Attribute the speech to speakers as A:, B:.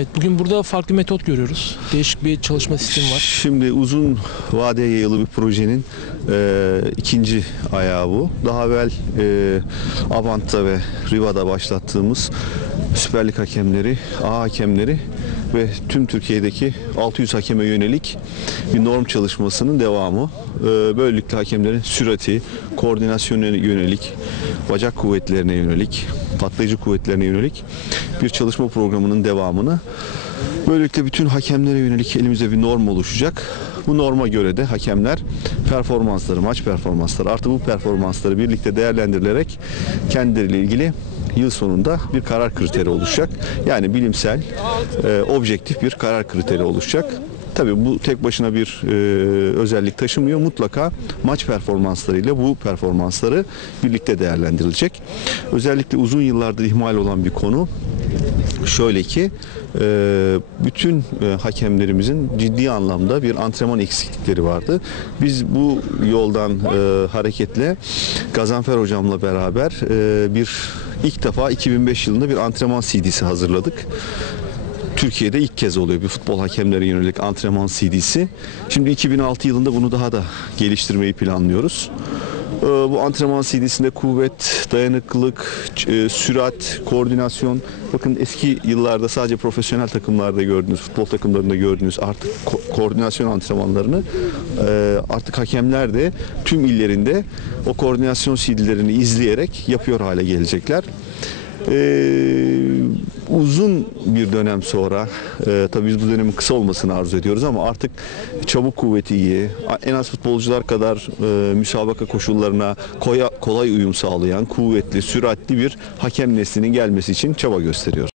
A: Evet, bugün burada farklı metot görüyoruz. Değişik bir çalışma sistemi var.
B: Şimdi uzun vadeye yayılı bir projenin e, ikinci ayağı bu. Daha evvel e, Avant'ta ve Riva'da başlattığımız Süper Lig hakemleri, A hakemleri ve tüm Türkiye'deki 600 hakeme yönelik bir norm çalışmasının devamı. E, böylelikle hakemlerin sürati, koordinasyona yönelik, bacak kuvvetlerine yönelik, patlayıcı kuvvetlerine yönelik bir çalışma programının devamını Böylelikle bütün hakemlere yönelik elimizde bir norm oluşacak. Bu norma göre de hakemler performansları, maç performansları artı bu performansları birlikte değerlendirilerek kendileriyle ilgili yıl sonunda bir karar kriteri oluşacak. Yani bilimsel, e, objektif bir karar kriteri oluşacak. Tabii bu tek başına bir e, özellik taşımıyor. Mutlaka maç performanslarıyla bu performansları birlikte değerlendirilecek. Özellikle uzun yıllardır ihmal olan bir konu şöyle ki e, bütün e, hakemlerimizin ciddi anlamda bir antrenman eksiklikleri vardı. Biz bu yoldan e, hareketle Gazanfer hocamla beraber bir ilk defa 2005 yılında bir antrenman CD'si hazırladık. Türkiye'de ilk kez oluyor bir futbol hakemlere yönelik antrenman CD'si. Şimdi 2006 yılında bunu daha da geliştirmeyi planlıyoruz. Ee, Bu antrenman CD'sinde kuvvet, dayanıklılık, e, sürat, koordinasyon. Bakın eski yıllarda sadece profesyonel takımlarda gördüğünüz, futbol takımlarında gördüğünüz artık ko- koordinasyon antrenmanlarını e, artık hakemler de tüm illerinde o koordinasyon CD'lerini izleyerek yapıyor hale gelecekler. Ee, uzun bir dönem sonra e, tabii biz bu dönemin kısa olmasını arzu ediyoruz ama artık çabuk kuvveti iyi en az futbolcular kadar e, müsabaka koşullarına koya- kolay uyum sağlayan kuvvetli süratli bir hakem neslinin gelmesi için çaba gösteriyoruz.